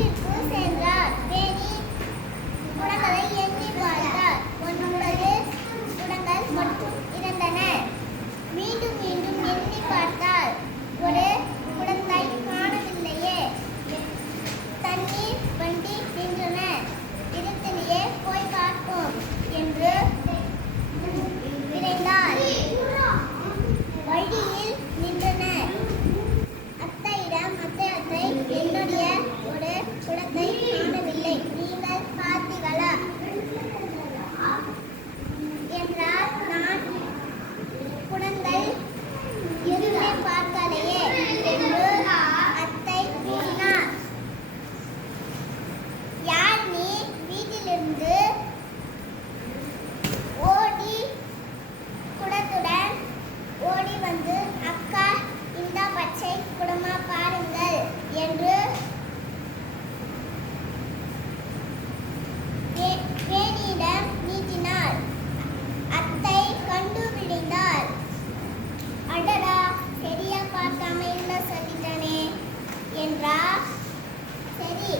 வீட்டிற்கு சென்றார். தேனி குடங்களை எண்ணி பார்த்தார். 9 குடங்கள் மட்டும் இருந்தன. மீண்டும் மீண்டும் எண்ணி பார்த்தார். ஒரு குடத்தை காணவில்லையே. தண்ணீர் வண்டி நின்றன. இடத்திலேயே போய் பார்ப்போம் என்று விரைந்தார். வழியில் நின்றன. அத்தையிடம், அத்தை, என்னுடைய ஒரு குடத்தை காணவில்லை, நீங்கள் பார்த்தீர்களா என்றார். நான் குடங்கள் எதுவுமே பார்க்கலையே என்று அத்தை கூறினார். யார் நீ? வீட்டிலிருந்து ஓடி குடத்துடன் ஓடி வந்து, அக்கா இந்த பச்சை குடமா பாருங்கள் என்று தேனியிடம் நீட்டினார். அத்தை கண்டுபிடித்தார். அடடா, சரியா பார்க்காம இல்ல சொல்லிட்டானே என்றார். சரி,